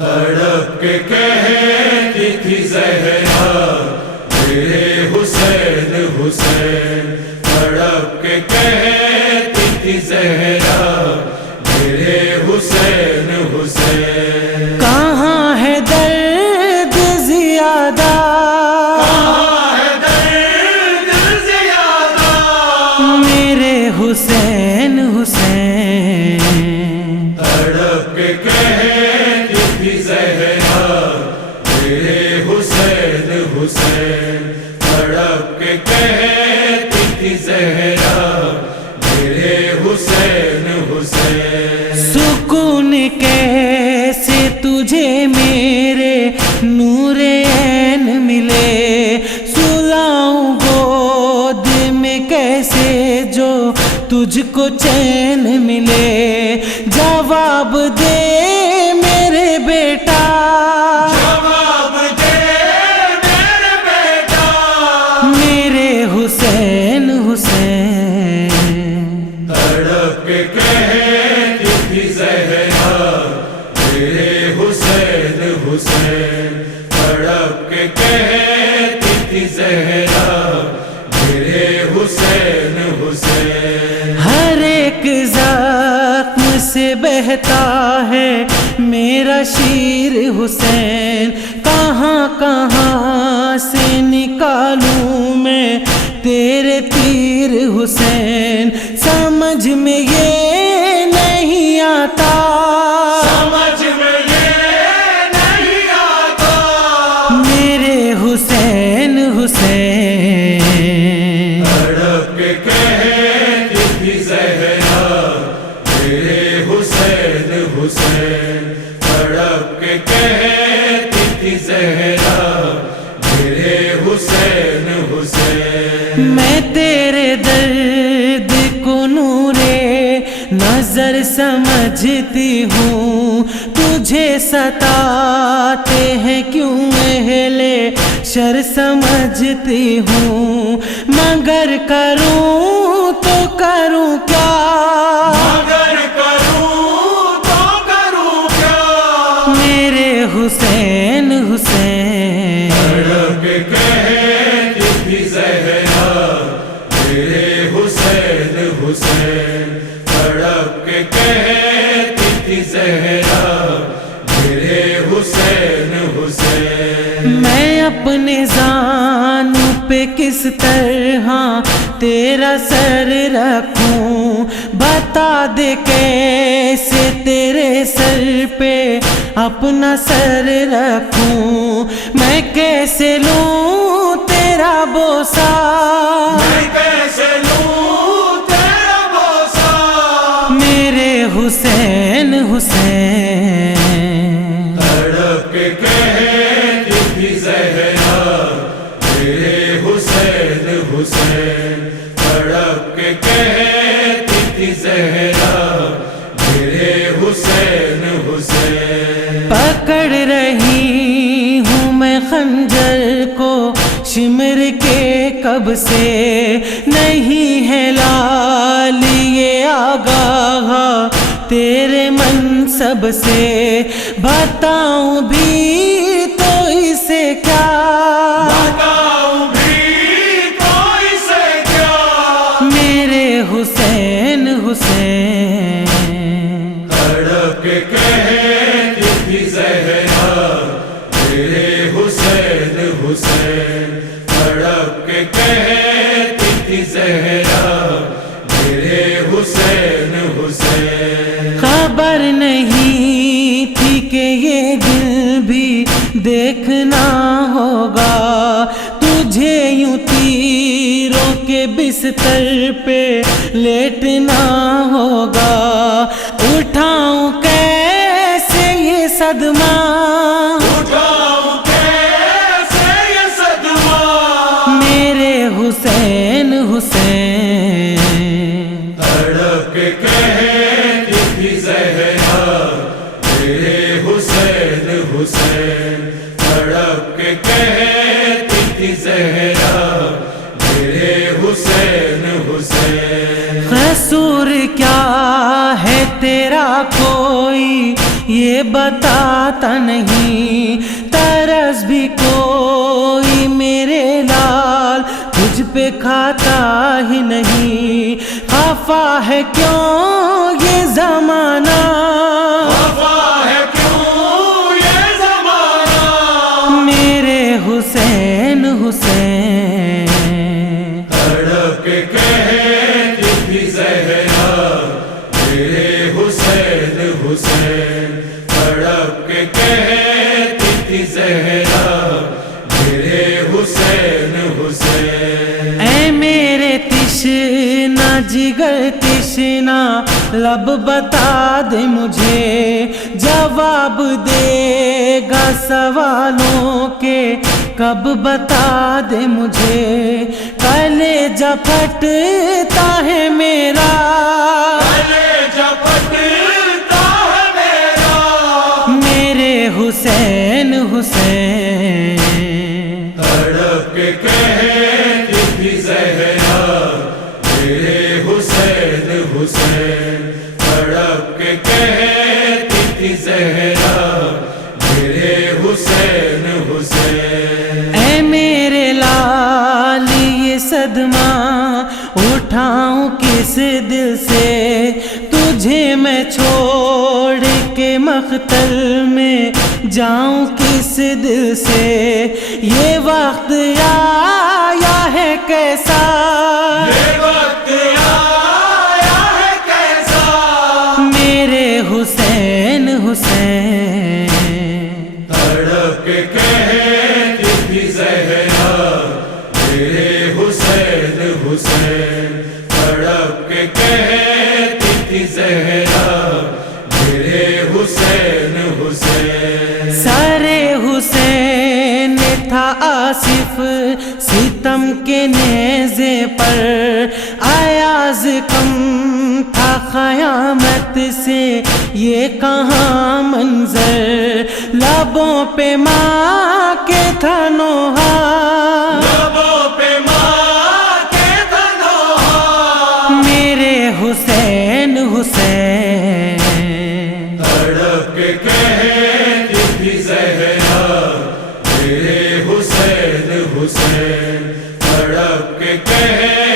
تڑپ کے کہتی تھی زہرا میرے حسین حسین، تڑپ کے کہتی تھی زہرا میرے حسین حسین۔ کہاں ہے درد زیادہ، کہاں ہے درد زیادہ میرے حسین حسین۔ تڑپ کے کہتی تھی زہرا میرے حسین حسین، تڑپ کے کہتی تھی زہرا میرے حسین حسین۔ سکون کیسے تجھے میرے نور عین ملے، سلاؤں گود میں کیسے جو تجھ کو چین ملے، جواب دے میرے بیٹا، جواب دے میرے بیٹا، میرے حسین حسین۔ تڑپ کے کہتی تھی زہرا میرے حسین حسین، تڑپ کے کہتی تھی زہرا میرے حسین حسین۔ ہر ایک زخم سے بہتا ہے میرا شیر حسین، کہاں کہاں سے نکالوں میں تیرے تیر حسین، سمجھ میں یہ نہیں آتا، سمجھ میں یہ نہیں آتا میرے حسین حسین۔ تڑپ کے کہتی تھی زہرا میرے حسین حسین، تڑپ کے کہتی تھی زہرا میرے حسین حسین۔ میں تیرے درد کو نورے نظر سمجھتی ہوں، تجھے ستاتے ہیں کیوں اہل شر سمجھتی ہوں، مگر کروں تو کروں کیا، مگر کروں تو کروں کیا میرے حسین حسین۔ تڑپ کے کہتی تھی زہرا میرے حسین حسین، تڑپ کے کہتی تھی زہرا میرے حسین حسین۔ میں اپنے زانوں پہ کس طرح تیرا سر رکھوں، بتا دے کیسے تیرے سر پہ اپنا سر رکھوں، میں کیسے لوں تیرا بوسہ، میں کیسے لوں تیرا بوسہ میرے حسین حسین۔ تڑپ کے کہتی تھی زہرا میرے حسین حسین، تڑپ کے کہتی تھی زہرا میرے حسین حسین۔ پکڑ رہی ہوں میں خنجر کو شمر کے کب سے، نہیں ہے لال یہ آگاہ تیرے منصب سے، بتاؤں بھی تو اسے کیا، بتاؤں بھی تو اسے کیا میرے حسین حسین۔ تڑپ کے کہتی تھی زہرا میرے حسین حسین، تڑپ کے کہتی تھی زہرا میرے حسین حسین۔ خبر نہیں تھی کہ یہ دل بھی دیکھنا ہوگا، تجھے یوں تیروں کے بستر پہ لیٹنا ہوگا، اٹھاؤں کیسے یہ صدمہ، اٹھاؤں کیسے یہ صدمہ میرے حسین حسین۔ تڑپ کے کہتی تھی زہرا میرے حسین حسین، تڑپ کے کہتی تھی زہرا میرے حسین حسین۔ قصور کیا ہے تیرا کوئی یہ بتاتا نہیں، طرز بھی کوئی میرے لال تجھ پہ کھاتا ہی نہیں، خفا ہے کیوں یہ زمانہ، وفا ہے کیوں یہ زمانہ، میرے حسین حسین تڑپ کے کہتی تھی زہرا میرے حسین حسین، تڑپ کے کہتی تھی زہرا میرے حسین حسین۔ اے میرے تشنا جگر تشنا لب بتا دے مجھے، جواب دے گا سوالوں کے کب بتا دے مجھے، کلیجہ پھٹتا ہے میرا، کلیجہ پھٹتا ہے میرا، میرے حسین حسین تڑپ کے کہتی تھی زہرا میرے حسین حسین، تڑپ کے کہتی تھی زہرا میرے حسین حسین۔ اے میرے لال یہ صدمہ اٹھاؤں کس دل سے، تجھے میں چھوڑ کے مقتل میں جاؤں کس دل سے، یہ وقت آیا ہے کیسا، یہ وقت آیا ہے کیسا، میرے حسین حسین تڑپ کے کہتی تھی زہرا میرے حسین حسین، تڑپ کے کہتی تھی زہرا میرے حسین حسین۔ سارے حسین تھا آصف ستم کے نیزے پر، ایاز کم تھا قیامت سے یہ کہاں منظر، لبوں پہ ماں کے تھا نوحہ، لبوں پہ ماں کے تھا نوحہ، میرے حسین حسین تڑپ کے کہتی تھی زہرا میرے حسین حسین، تڑپ کے کہتی